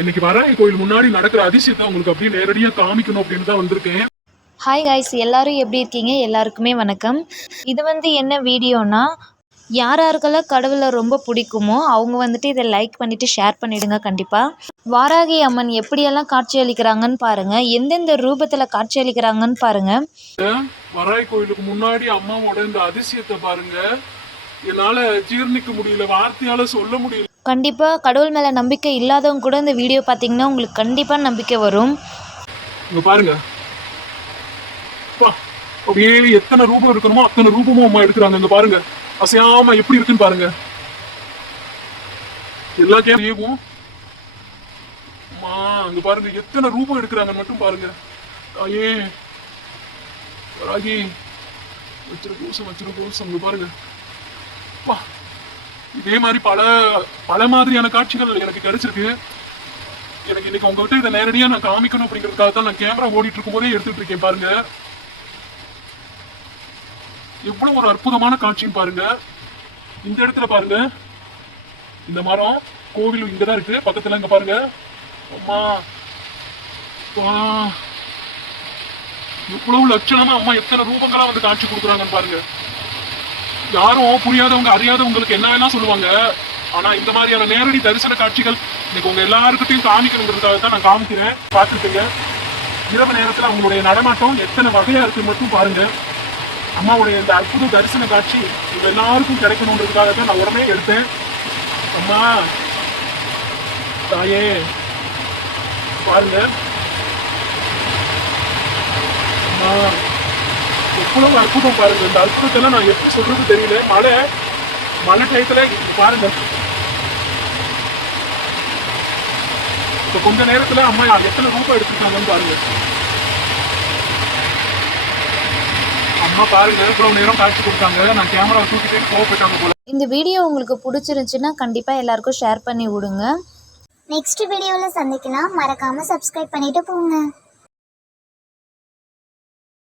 இன்னைக்கு வராகி கோயில் முன்னாடி நடக்கிற அதிசயத்தை உங்களுக்கு அப்படியே நேரடியா காமிக்கணும் அப்படின்னு தான் வந்திருக்கேன். ஹாய் காய்ஸ், எல்லாரும் எப்படி இருக்கீங்க? எல்லாருக்குமே வணக்கம். இது என்ன வீடியோனா, யார் யாருக்கெல்லாம் கடவுளை ரொம்ப பிடிக்குமோ அவங்க இதை லைக் பண்ணிவிட்டு ஷேர் பண்ணிவிடுங்க கண்டிப்பாக. வாராகி அம்மன் எப்படியெல்லாம் காட்சி அளிக்கிறாங்கன்னு பாருங்கள், எந்தெந்த ரூபத்தில் காட்சி அளிக்கிறாங்கன்னு பாருங்கள். வராகி கோயிலுக்கு முன்னாடி அம்மாவோட இந்த அதிசயத்தை பாருங்க, என்னால ஜீர்ணிக்க முடியல, வார்த்தையால சொல்ல முடியல. கண்டிப்பாக கடவுள் மேலே நம்பிக்கை இல்லாதவங்க கூட இந்த வீடியோ பார்த்தீங்கன்னா உங்களுக்கு கண்டிப்பாக நம்பிக்கை வரும். இங்க பாருங்க, அப்படியே எத்தனை ரூபம் இருக்கணுமோ அத்தனை ரூபமும் அம்மா எடுக்கிறாங்க. இங்க பாருங்க, அசையாம எப்படி இருக்குன்னு பாருங்க. எல்லா கேவும் அம்மா இங்க பாருங்க எத்தனை ரூபம் எடுக்கிறாங்கன்னு மட்டும் பாருங்க. தாயே ராகி வச்சிருக்கோம் இங்க பாருங்க. இதே மாதிரி பல மாதிரியான காட்சிகள் எனக்கு கிடைச்சிருக்கு. எனக்கு இன்னைக்கு உங்ககிட்ட இதை நேரடியா நான் காமிக்கணும் அப்படிங்கிறதுக்காக தான் நான் கேமரா ஓடிட்டு இருக்கும் போதே எடுத்துட்டு இருக்கேன். பாருங்க எவ்வளவு ஒரு அற்புதமான காட்சின்னு பாருங்க. இந்த இடத்துல பாருங்க, இந்த மரம் கோவில் இங்கதான் இருக்கு பக்கத்துல. இங்க பாருங்க அம்மா, எவ்வளவு லட்சணமா அம்மா எத்தனை ரூபங்களா காட்சி கொடுக்குறாங்கன்னு பாருங்க. யாரும் புரியாதவங்க அறியாதவங்களுக்கு என்ன வேணா சொல்லுவாங்க. ஆனா இந்த மாதிரியான நேரடி தரிசன காட்சிகள் இன்னைக்கு உங்க எல்லாருக்கிட்டையும் காமிக்கணுங்கிறதுக்காக தான் நான் காமிக்கிறேன். பார்த்துருக்கீங்க இரவு நேரத்துல அவங்களுடைய நடமாட்டம் எத்தனை வகையா இருக்கு மட்டும் பாருங்க. அம்மாவுடைய இந்த அற்புத தரிசன காட்சி உங்க எல்லாருக்கும் கிடைக்கணுன்றதுக்காக தான் நான் உடனே எடுத்தேன். அம்மா தாயே பாருங்க, அம்மா எவ்வளவு அற்புதம் பாருங்க. இந்த அற்புதத்தெல்லாம் நான் எப்படி சொல்றது தெரியல. மழை டயத்துல பாருங்க, இப்ப கொஞ்ச நேரத்துல அம்மா எத்தனை ரூபாய் எடுத்துருக்காங்கன்னு பாருங்க. அம்மா பாருங்க எவ்வளவு நேரம் காட்சி கொடுத்தாங்க. நான் கேமரா தூக்கிட்டே போயிட்டாங்க போல. இந்த வீடியோ உங்களுக்கு பிடிச்சிருந்துச்சுன்னா கண்டிப்பாக எல்லாருக்கும் ஷேர் பண்ணி விடுங்க. நெக்ஸ்ட் வீடியோவில் சந்திக்கலாம். மறக்காம சப்ஸ்கிரைப் பண்ணிட்டு போங்க.